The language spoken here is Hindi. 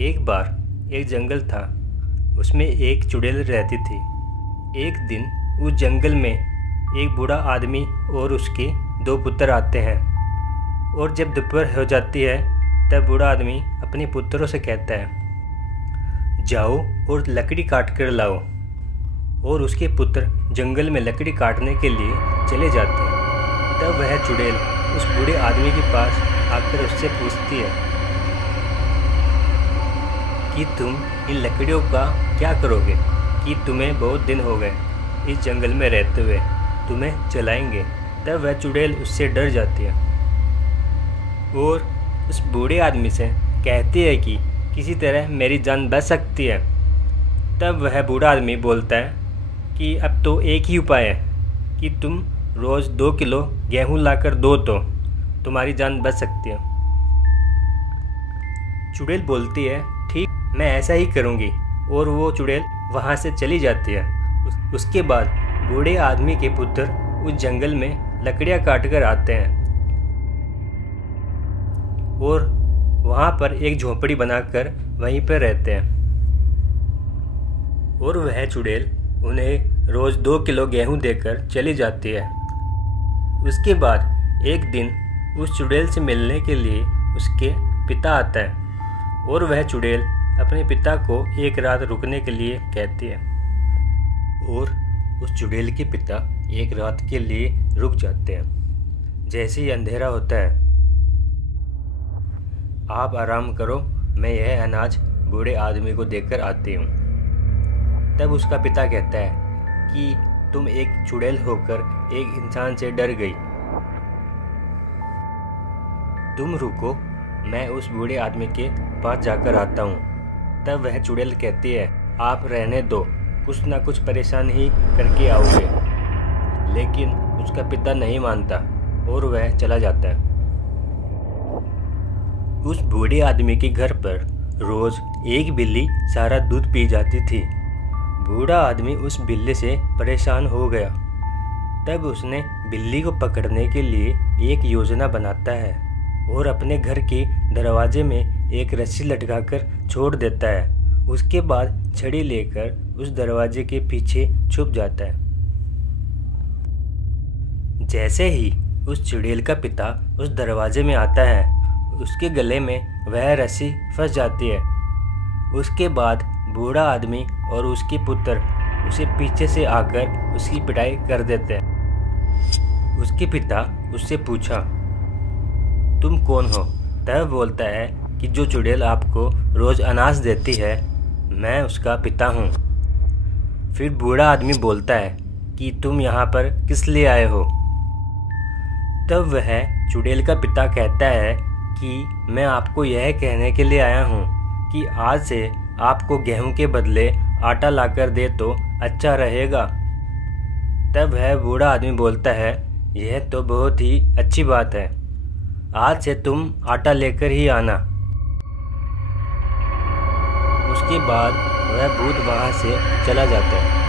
एक बार एक जंगल था। उसमें एक चुड़ैल रहती थी। एक दिन उस जंगल में एक बूढ़ा आदमी और उसके 2 पुत्र आते हैं। और जब दोपहर हो जाती है तब बूढ़ा आदमी अपने पुत्रों से कहता है, जाओ और लकड़ी काट कर लाओ। और उसके पुत्र जंगल में लकड़ी काटने के लिए चले जाते हैं। तब वह चुड़ैल उस बूढ़े आदमी के पास आकर उससे पूछती है कि तुम इन लकड़ियों का क्या करोगे, कि तुम्हें बहुत दिन हो गए इस जंगल में रहते हुए, तुम्हें जलाएंगे। तब वह चुड़ैल उससे डर जाती है और उस बूढ़े आदमी से कहती है कि किसी तरह मेरी जान बच सकती है। तब वह बूढ़ा आदमी बोलता है कि अब तो एक ही उपाय है कि तुम रोज़ 2 किलो गेहूँ लाकर दो तो तुम्हारी जान बच सकती है। चुड़ैल बोलती है, ठीक, मैं ऐसा ही करूँगी। और वो चुड़ैल वहाँ से चली जाती है। उसके बाद बूढ़े आदमी के पुत्र उस जंगल में लकड़ियाँ काट कर आते हैं और वहाँ पर एक झोंपड़ी बनाकर वहीं पर रहते हैं। और वह चुड़ैल उन्हें रोज़ 2 किलो गेहूँ देकर चली जाती है। उसके बाद एक दिन उस चुड़ैल से मिलने के लिए उसके पिता आता है और वह चुड़ैल अपने पिता को एक रात रुकने के लिए कहती है। और उस चुड़ैल के पिता एक रात के लिए रुक जाते हैं। जैसे ही अंधेरा होता है, आप आराम करो, मैं यह अनाज बूढ़े आदमी को देकर आती हूँ। तब उसका पिता कहता है कि तुम एक चुड़ैल होकर एक इंसान से डर गई, तुम रुको, मैं उस बूढ़े आदमी के पास जाकर आता हूँ। तब वह चुड़ैल कहती है, आप रहने दो, कुछ ना कुछ परेशान ही करके आओगे। लेकिन उसका पिता नहीं मानता और वह चला जाता है। उस बूढ़े आदमी के घर पर रोज एक बिल्ली सारा दूध पी जाती थी। बूढ़ा आदमी उस बिल्ली से परेशान हो गया। तब उसने बिल्ली को पकड़ने के लिए एक योजना बनाता है और अपने घर के दरवाजे में एक रस्सी लटकाकर छोड़ देता है। उसके बाद छड़ी लेकर उस दरवाजे के पीछे छुप जाता है। जैसे ही उस चुड़ैल का पिता उस दरवाजे में आता है, उसके गले में वह रस्सी फंस जाती है। उसके बाद बूढ़ा आदमी और उसके पुत्र उसे पीछे से आकर उसकी पिटाई कर देते हैं। उसके पिता उससे पूछा, तुम कौन हो? तब बोलता है कि जो चुड़ैल आपको रोज़ अनाज देती है, मैं उसका पिता हूँ। फिर बूढ़ा आदमी बोलता है कि तुम यहाँ पर किस लिए आए हो? तब वह चुड़ैल का पिता कहता है कि मैं आपको यह कहने के लिए आया हूँ कि आज से आपको गेहूं के बदले आटा लाकर दे तो अच्छा रहेगा। तब वह बूढ़ा आदमी बोलता है, यह तो बहुत ही अच्छी बात है, आज से तुम आटा लेकर ही आना। उसके बाद वह भूत वहाँ से चला जाता है।